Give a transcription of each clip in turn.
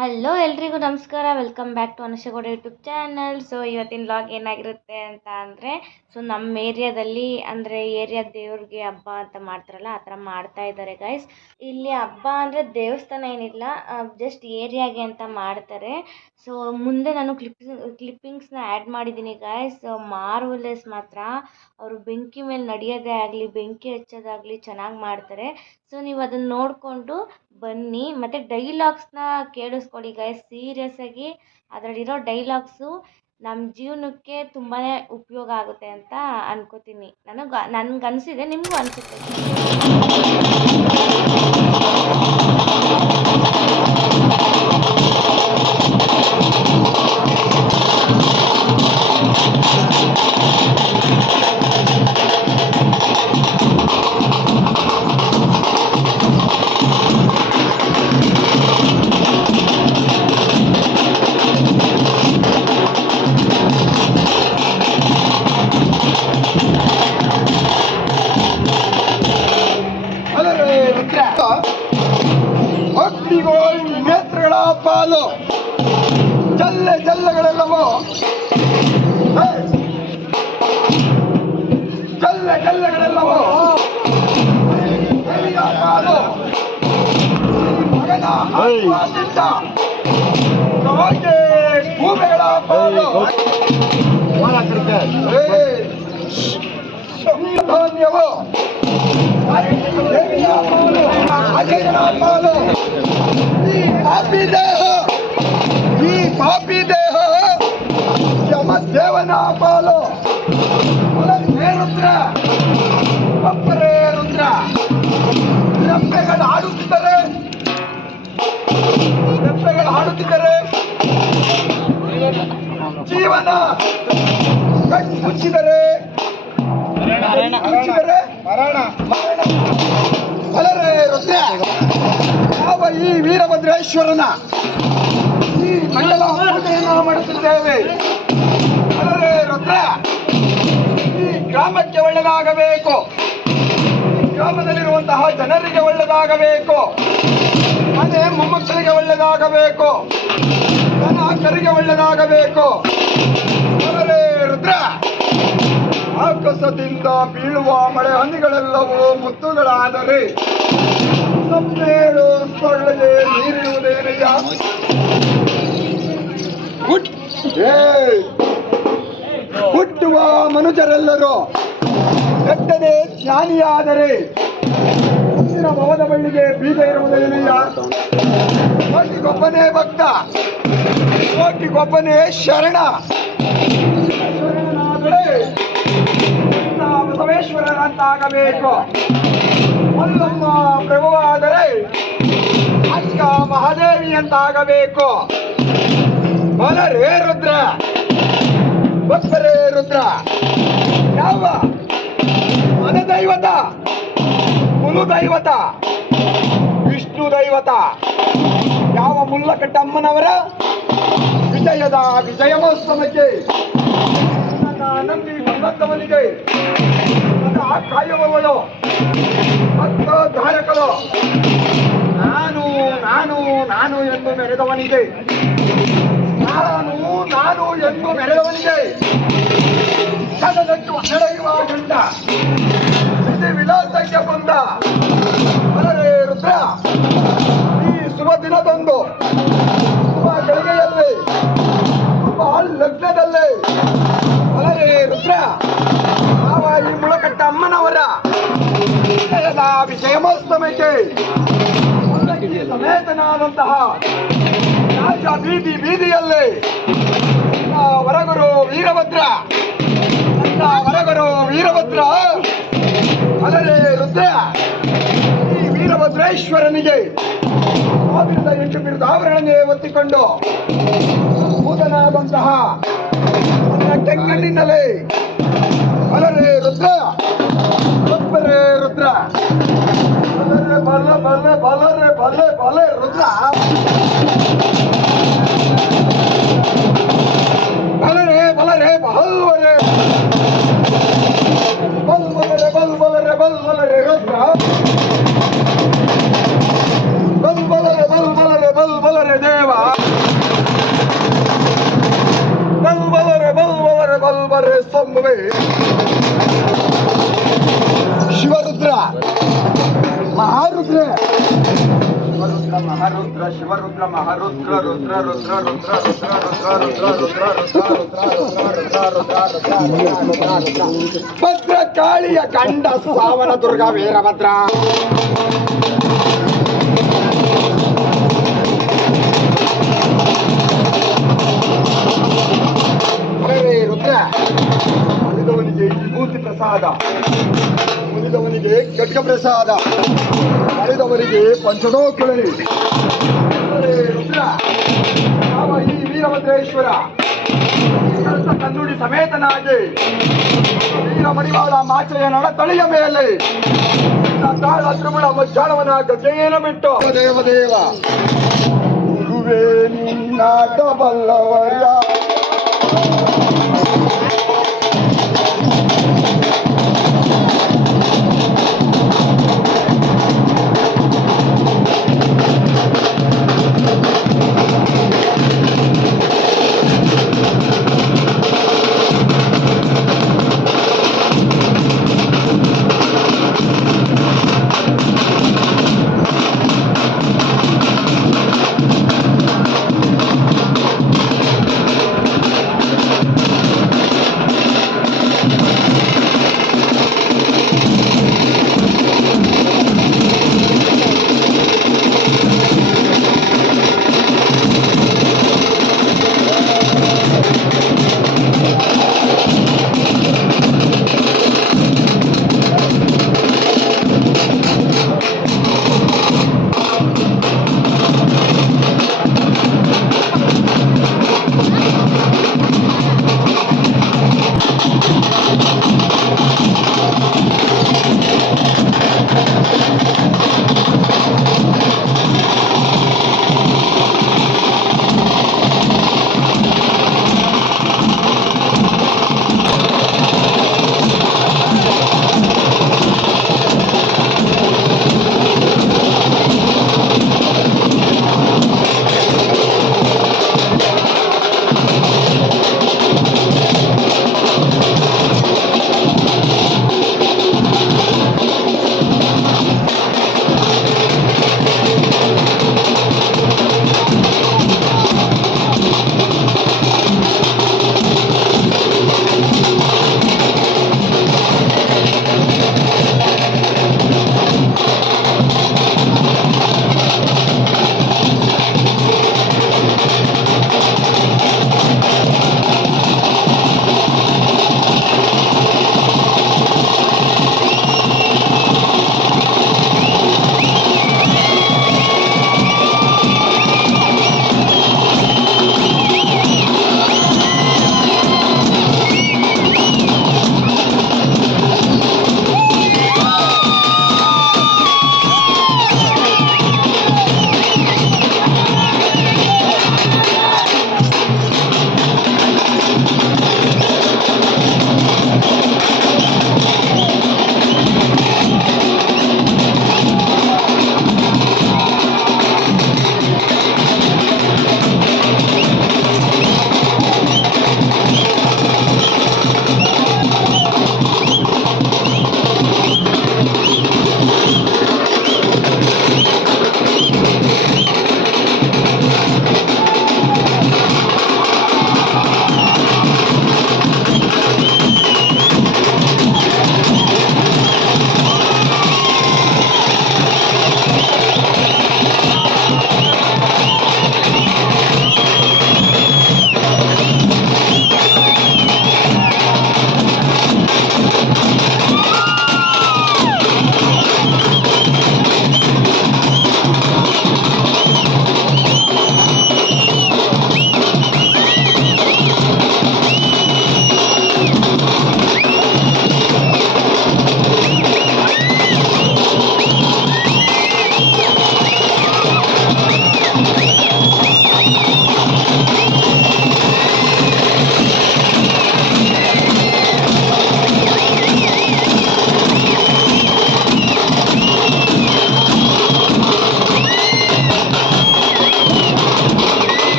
Hello ಎಲ್ರಿಗೂ ನಮಸ್ಕಾರ. Welcome back to Anusha Gowda YouTube channel. So ಇವತ್ತಿನ ವ್ಲಾಗ್ ಏನಾಗಿರುತ್ತೆ ಅಂತ ಅಂದರೆ, ಸೊ ನಮ್ಮ ಏರಿಯಾದಲ್ಲಿ ಅಂದರೆ ಏರಿಯಾ ದೇವ್ರಿಗೆ ಹಬ್ಬ ಅಂತ ಮಾಡ್ತಾರಲ್ಲ, ಆ ಥರ ಮಾಡ್ತಾ ಇದ್ದಾರೆ ಗೈಸ್. ಇಲ್ಲಿ ಹಬ್ಬ ಅಂದರೆ ದೇವಸ್ಥಾನ ಏನಿಲ್ಲ, ಜಸ್ಟ್ ಏರಿಯಾಗೆ ಅಂತ ಮಾಡ್ತಾರೆ. ಸೊ ಮುಂದೆ ನಾನು ಕ್ಲಿಪ್ಪಿಂಗ್ಸ್ನ ಆ್ಯಡ್ ಮಾಡಿದ್ದೀನಿ ಗೈಸ್. ಮಾರ್ವಲೆಸ್ ಮಾತ್ರ. ಅವರು ಬೆಂಕಿ ಮೇಲೆ ನಡೆಯೋದೇ ಆಗಲಿ, ಬೆಂಕಿ ಹಚ್ಚೋದಾಗಲಿ ಚೆನ್ನಾಗಿ ಮಾಡ್ತಾರೆ. ಸೊ ನೀವು ಅದನ್ನು ನೋಡಿಕೊಂಡು ಬನ್ನಿ. ಮತ್ತು ಡೈಲಾಗ್ಸ್ನ ಕೇಳಿಸ್ಕೊಳ್ಳಿ ಗೈಸ್. ಸೀರಿಯಸ್ಸಾಗಿ ಅದರಲ್ಲಿರೋ ಡೈಲಾಗ್ಸು ನಮ್ಮ ಜೀವನಕ್ಕೆ ತುಂಬಾ ಉಪಯೋಗ ಆಗುತ್ತೆ ಅಂತ ಅನ್ಕೋತೀನಿ. ನನಗನ್ಸಿದೆ, ನಿಮಗೂ ಅನಿಸುತ್ತೆ. ಭಕ್ತಿಗೋಳ್ ನೇತ್ರಗಳ ಪಾಲು ಜಲ್ಲಗಳೆಲ್ಲವೋ ಜಲ್ಲಗಳೆಲ್ಲವೋ ಪಾಲು ಮಗನ ಆಶೀರ್ವಾದದಿಂದ ಭೂಮಿಗಳ ಪಾಲು ಧಾನ್ಯವೋ ಪಾಲು ಈ ಪಾಪಿ ದೇಹ ಯಮದೇವನ ಪಾಲು. ರುದ್ರ ಒಬ್ಬರೇ ರುದ್ರ ರೆಪ್ಪೆಗಳು ಹಾಡುತ್ತಿದ್ದರೆ ಜೀವನ ಮುಚ್ಚಿದರೆ ಮರಣ. ಬಲರೇ ರುದ್ರ ಯಾವ ಈ ವೀರಭದ್ರೇಶ್ವರನ ಈ ಮಂಡಲ ಪೂಜೆಯನ್ನು ಮಾಡುತ್ತಿದ್ದೇವೆ. ಬಲರೇ ರುದ್ರ ಈ ಗ್ರಾಮಕ್ಕೆ ಒಳ್ಳೆಯದಾಗಬೇಕು, ಗ್ರಾಮದಲ್ಲಿರುವಂತಹ ಜನರಿಗೆ ಒಳ್ಳೆಯದಾಗಬೇಕು, ಮನೆ ಮೊಮ್ಮಕ್ಕಳಿಗೆ ಒಳ್ಳೆಯದಾಗಬೇಕು, ಕರಿಗೆ ಒಳ್ಳೆಯದಾಗಬೇಕು. ಬಲರೇ ರುದ್ರ ಆಕಾಶದಿಂದ ಬೀಳುವ ಮಳೆ ಹನಿಗಳೆಲ್ಲವೂ ಮುತ್ತುಗಳಾದರೆ ಸೊಪ್ಪೇಳು ಸೊಳ್ಳೆಗೆ ನೀರಿರುವುದೇನೆಯ. ಹುಟ್ಟುವ ಮನುಜರೆಲ್ಲರೂ ಕೆಟ್ಟದೆ ಜ್ಞಾನಿಯಾದರೆ ಮುಂದಿನ ಭವದ ಬಳ್ಳಿಗೆ ಬೀಜ ಇರುವುದೇನೆಯ. ಕೋಟಿಗೊಬ್ಬನೇ ಭಕ್ತ, ಕೋಟಿಗೊಬ್ಬನೇ ಶರಣ. ಶರಣನಾದರೆ ಬಸವೇಶ್ವರನಂತಾಗಬೇಕು. ಮಲ್ಲಮ್ಮ ಪ್ರಭುವಾದರೆ ಅಕ್ಕ ಮಹಾದೇವಿ ಅಂತಾಗಬೇಕು. ಬಲರೇ ರುದ್ರ ಒಬ್ಬರೇ ರುದ್ರ ಯಾವ ಮನದೈವತ, ಕುಲದೈವತ, ವಿಷ್ಣು ದೈವತ ಯಾವ ಮುಲ್ಲಕಟ್ಟಮ್ಮನವರ ವಿಜಯದ ವಿಜಯೋತ್ಸವಕ್ಕೆ ನಂಬಿ ಬಂದವನಿಗೆ ಕಾಯುವವಳು ಭಕ್ತಧಾರಕಳು ನಾನು ನಾನು ನಾನು ಎಂದು ಮೆರೆದವನಿಗೆ, ನಾನು ಎಂದು ಮೆರೆದವನಿಗೆ ಕದನಟ್ಟು ನಡೆಯುವ ಗಂಡ ಸ್ಥಿತಿ ವಿಲಾಸಕ್ಕೆ ಬಂದ. ಬಲರೇ ರುದ್ರ ಈ ಶುಭ ದಿನದಂದು, ಶುಭ ಗಳಿಗೆಯಲ್ಲಿ, ಶುಭ ಲಗ್ನದಲ್ಲಿ ಬಲರೇ ರುದ್ರ ಯಾವ ಈ ಮುಳಕಟ್ಟ ಅಮ್ಮನವರ ವಿಜಯೋತ್ಸವಕ್ಕೆ ಸಮೇತನಾದಂತಹ ರಾಜ ಬೀದಿಯಲ್ಲಿ ವರಗುರು ವೀರಭದ್ರ ಬಲರೇ ರುದ್ರ ಈ ವೀರಭದ್ರೇಶ್ವರನಿಗೆ 1008 ಬಿರುದಾವರಣೆ ಒತ್ತಿಕೊಂಡು ಭೂತನಾದಂತಹ ಕೆಂಗಣ್ಣಿನಲ್ಲಿ ಬಲರೇ ರುದ್ರ ಒಬ್ಬರೇ ರುದ್ರ ಬಲೆ ರುದ್ರ ಬಲರೇ ಬಹಲ್ವರೇ ಬಲ್ಬಲರೆ ರುದ್ರ ಬಲ್ಬಲರೆ ದೇವ ರುದ್ರ ಮಹಾರುದ್ರ ರುದ್ರ ರುದ್ರ ರುದ್ರ ರುದ್ರ ರುದ್ರ ರುದ್ರ ರುದ್ರ ರುದ್ರ ರುದ್ರ ರುದ್ರ ರುದ್ರ ರುದ್ರ ಭದ್ರ ಕಾಳಿಯ ಕಂಡ ಸಾವನ ದುರ್ಗ ವೀರಭದ್ರ ರುದ್ರ ಉಳಿದವನಿಗೆ ವಿಭೂತಿ ಪ್ರಸಾದ, ಉಳಿದವನಿಗೆ ಖಡ್ಗ ಪ್ರಸಾದ, ಅಳಿದವರಿಗೆ ಪಂಚದೋಕುಳಲಿ. ರುದ್ರ ಯಾವ ಈ ವೀರಭದ್ರೇಶ್ವರ ಕನ್ನುಡಿ ಸಮೇತನಾಗಿ ವೀರ ಮಡಿವಾಳ ಮಾಚೆಯ ನಡತಳಿಯ ಮೇಲೆ ತಾಳ ತ್ರಿಗುಣ ಮಜ್ಜಾಳವನ ಗಜೇನ ಬಿಟ್ಟು ದೇವದೇವ ಗುರುವೇ ನಿನ್ನಾಟ ಬಲ್ಲವರ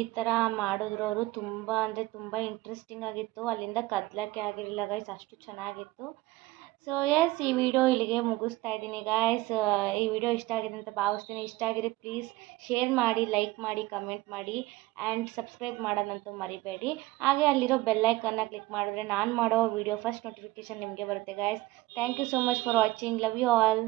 ಈ ಥರ ಮಾಡಿದ್ರು ಅವರು. ತುಂಬ ಅಂದರೆ ತುಂಬ ಇಂಟ್ರೆಸ್ಟಿಂಗ್ ಆಗಿತ್ತು. ಅಲ್ಲಿಂದ ಕದಲಕ್ಕೆ ಆಗಿರಲಿಲ್ಲ ಗೈಸ್, ಅಷ್ಟು ಚೆನ್ನಾಗಿತ್ತು. ಸೊ ಎಸ್, ಈ ವಿಡಿಯೋ ಇಲ್ಲಿಗೆ ಮುಗಿಸ್ತಾ ಇದ್ದೀನಿ ಗಾಯ್ಸ್. ಈ ವಿಡಿಯೋ ಇಷ್ಟ ಆಗಿದೆ ಅಂತ ಭಾವಿಸ್ತೀನಿ. ಇಷ್ಟ ಆಗಿದೆ ಪ್ಲೀಸ್ ಶೇರ್ ಮಾಡಿ, ಲೈಕ್ ಮಾಡಿ, ಕಮೆಂಟ್ ಮಾಡಿ ಆ್ಯಂಡ್ ಸಬ್ಸ್ಕ್ರೈಬ್ ಮಾಡೋದಂತೂ ಮರಿಬೇಡಿ. ಹಾಗೆ ಅಲ್ಲಿರೋ ಬೆಲ್ಲೈಕನ್ನ ಕ್ಲಿಕ್ ಮಾಡಿದ್ರೆ ನಾನು ಮಾಡೋ ವಿಡಿಯೋ ಫಸ್ಟ್ ನೋಟಿಫಿಕೇಷನ್ ನಿಮಗೆ ಬರುತ್ತೆ guys. Thank you so much for watching. Love you all.